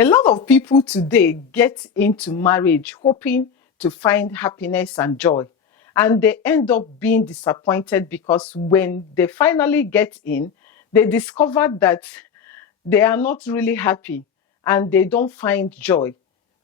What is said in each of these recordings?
A lot of people today get into marriage hoping to find happiness and joy, and they end up being disappointed because when they finally get in, they discover that they are not really happy and they don't find joy,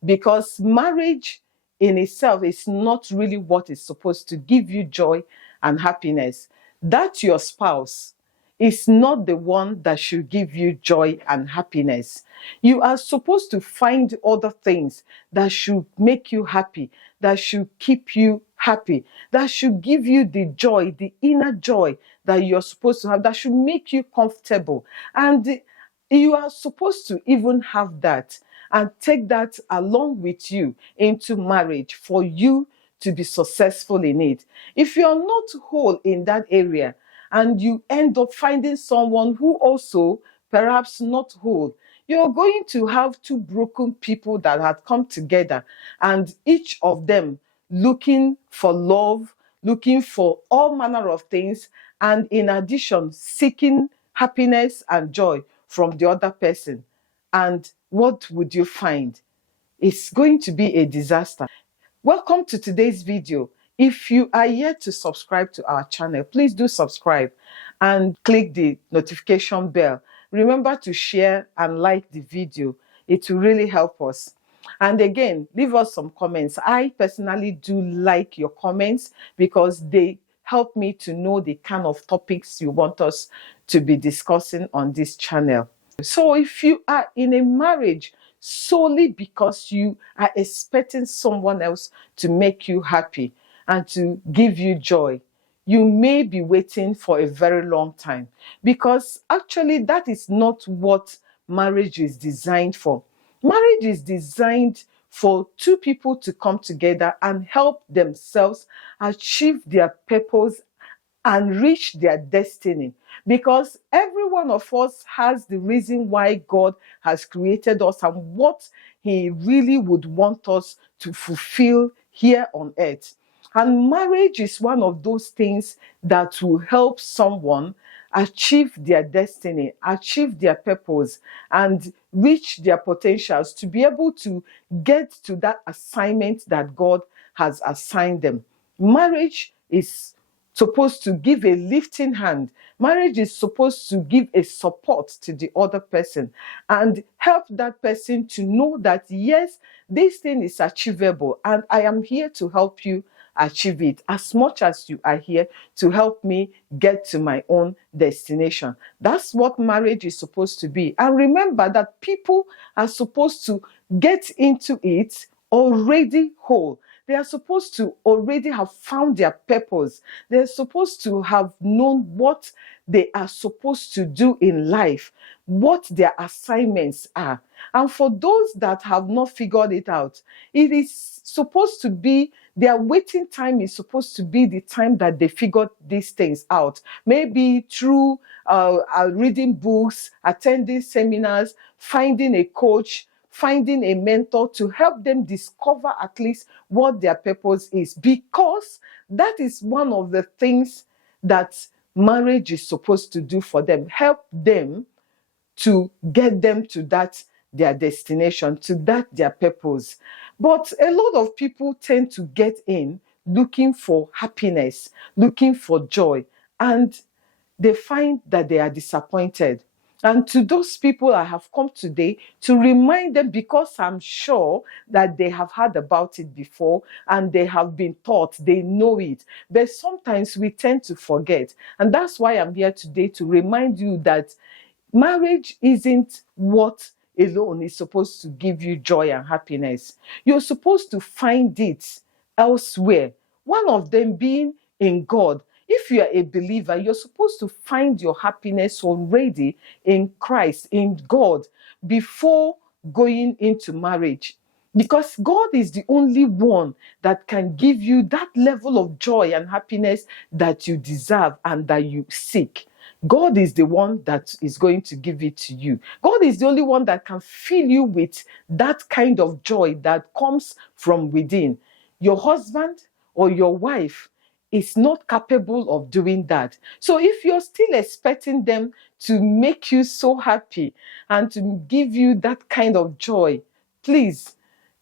because marriage in itself is not really what is supposed to give you joy and happiness. That your spouse is not the one that should give you joy and happiness. You are supposed to find other things that should make you happy, that should keep you happy, that should give you the joy, the inner joy that you're supposed to have, that should make you comfortable. And you are supposed to even have that and take that along with you into marriage for you to be successful in it. If you're not whole in that area and you end up finding someone who also perhaps not whole, you're going to have two broken people that had come together, and each of them looking for love, looking for all manner of things, and in addition, seeking happiness and joy from the other person. And what would you find? It's going to be a disaster. Welcome to today's video. If you are yet to subscribe to our channel, please do subscribe and click the notification bell. Remember to share and like the video. It will really help us. And again, leave us some comments. I personally do like your comments because they help me to know the kind of topics you want us to be discussing on this channel. So if you are in a marriage solely because you are expecting someone else to make you happy and to give you joy, you may be waiting for a very long time, because actually that is not what marriage is designed for. Marriage is designed for two people to come together and help themselves achieve their purpose and reach their destiny, because every one of us has the reason why God has created us and what He really would want us to fulfill here on earth. And marriage is one of those things that will help someone achieve their destiny, achieve their purpose, and reach their potentials to be able to get to that assignment that God has assigned them. Marriage is supposed to give a lifting hand. Marriage is supposed to give a support to the other person and help that person to know that, yes, this thing is achievable and I am here to help you achieve it as much as you are here to help me get to my own destination. That's what marriage is supposed to be. And remember that people are supposed to get into it already whole. They are supposed to already have found their purpose. They're supposed to have known what they are supposed to do in life, what their assignments are. And for those that have not figured it out, it is supposed to be, their waiting time is supposed to be the time that they figured these things out. Maybe through reading books, attending seminars, finding a coach, finding a mentor to help them discover at least what their purpose is, because that is one of the things that marriage is supposed to do for them, help them to get them to that their destination, to that their purpose. But a lot of people tend to get in looking for happiness, looking for joy, and they find that they are disappointed. And to those people, I have come today to remind them, because I'm sure that they have heard about it before and they have been taught, they know it. But sometimes we tend to forget. And that's why I'm here today to remind you that marriage isn't what alone is supposed to give you joy and happiness. You're supposed to find it elsewhere. One of them being in God. If you are a believer, you're supposed to find your happiness already in Christ, in God, before going into marriage. Because God is the only one that can give you that level of joy and happiness that you deserve and that you seek. God is the one that is going to give it to you. God is the only one that can fill you with that kind of joy that comes from within. Your husband or your wife is not capable of doing that. So if you're still expecting them to make you so happy and to give you that kind of joy, please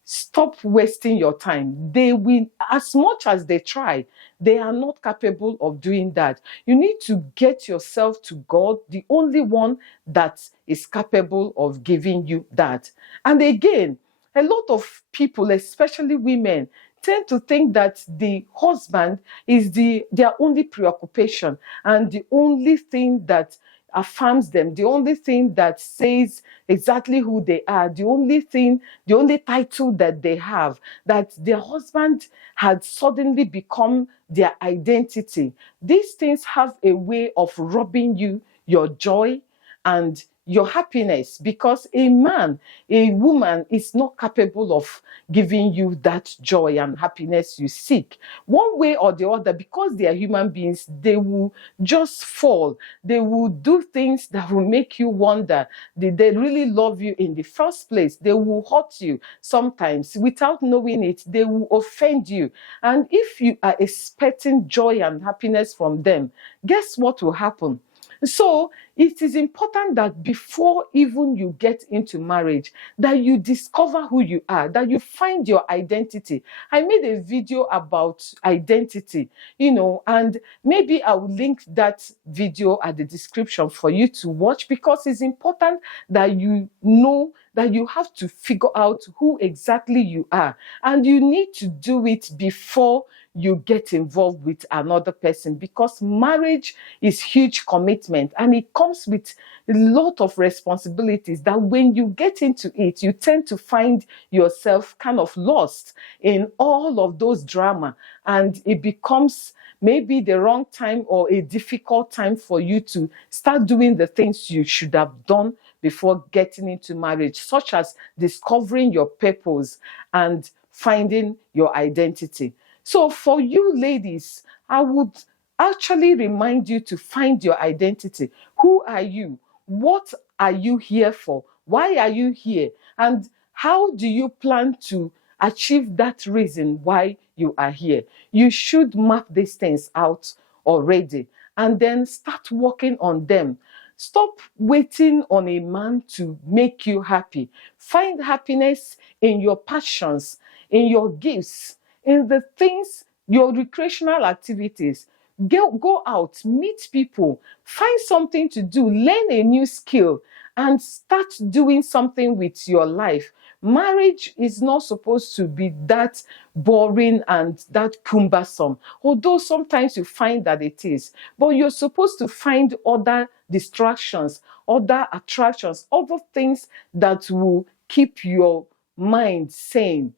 stop wasting your time. They will, as much as they try, they are not capable of doing that. You need to get yourself to God, the only one that is capable of giving you that. And again, a lot of people, especially women, tend to think that the husband is their only preoccupation and the only thing that affirms them, the only thing that says exactly who they are, the only thing, the only title that they have, that their husband had suddenly become their identity. These things have a way of robbing you your joy and your happiness, because a man, a woman is not capable of giving you that joy and happiness you seek. One way or the other, because they are human beings, they will just fall. They will do things that will make you wonder, did they really love you in the first place? They will hurt you sometimes without knowing it. They will offend you. And if you are expecting joy and happiness from them, guess what will happen? So it is important that before even you get into marriage, that you discover who you are, that you find your identity. I made a video about identity, and maybe I will link that video at the description for you to watch, because it's important that you know that you have to figure out who exactly you are, and you need to do it before you get involved with another person, because marriage is huge commitment and it comes with a lot of responsibilities that when you get into it, you tend to find yourself kind of lost in all of those drama, and it becomes maybe the wrong time or a difficult time for you to start doing the things you should have done before getting into marriage, such as discovering your purpose and finding your identity. So for you ladies, I would actually remind you to find your identity. Who are you? What are you here for? Why are you here? And how do you plan to achieve that reason why you are here? You should map these things out already and then start working on them. Stop waiting on a man to make you happy. Find happiness in your passions, in your gifts, in the things, your recreational activities. Go out, meet people, find something to do, learn a new skill, and start doing something with your life. Marriage is not supposed to be that boring and that cumbersome, although sometimes you find that it is. But you're supposed to find other distractions, other attractions, other things that will keep your mind sane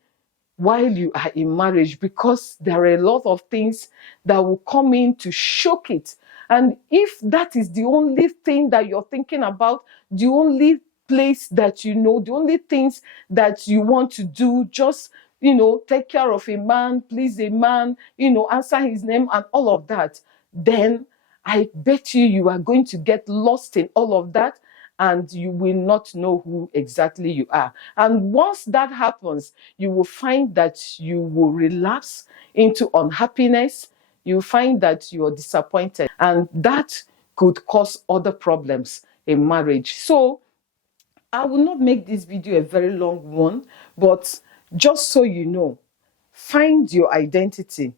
while you are in marriage, because there are a lot of things that will come in to shock it. And if that is the only thing that you're thinking about, the only place that you know, the only things that you want to do, just, take care of a man, please a man, answer his name and all of that, then I bet you are going to get lost in all of that, and you will not know who exactly you are. And once that happens, you will find that you will relapse into unhappiness. You find that you are disappointed, and that could cause other problems in marriage. So I will not make this video a very long one, but just so you know, find your identity,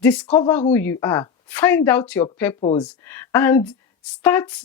discover who you are, find out your purpose, and start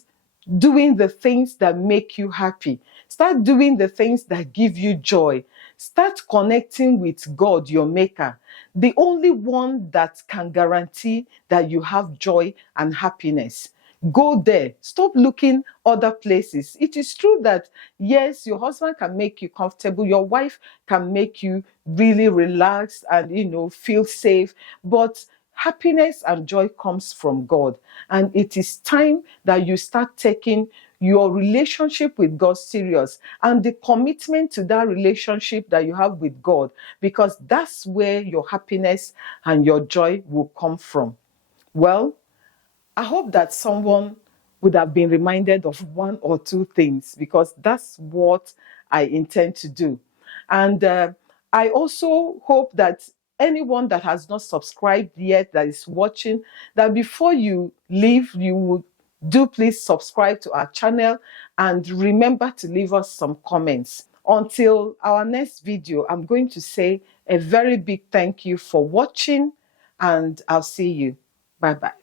doing the things that make you happy. Start doing the things that give you joy. Start connecting with God, your maker, the only one that can guarantee that you have joy and happiness. Go there. Stop looking other places. It is true that, yes, your husband can make you comfortable. Your wife can make you really relaxed and, feel safe. But happiness and joy comes from God. And it is time that you start taking your relationship with God serious and the commitment to that relationship that you have with God, because that's where your happiness and your joy will come from. Well, I hope that someone would have been reminded of one or two things, because that's what I intend to do. And I also hope that anyone that has not subscribed yet, that is watching, that before you leave, you would do please subscribe to our channel and remember to leave us some comments. Until our next video, I'm going to say a very big thank you for watching, and I'll see you. Bye-bye.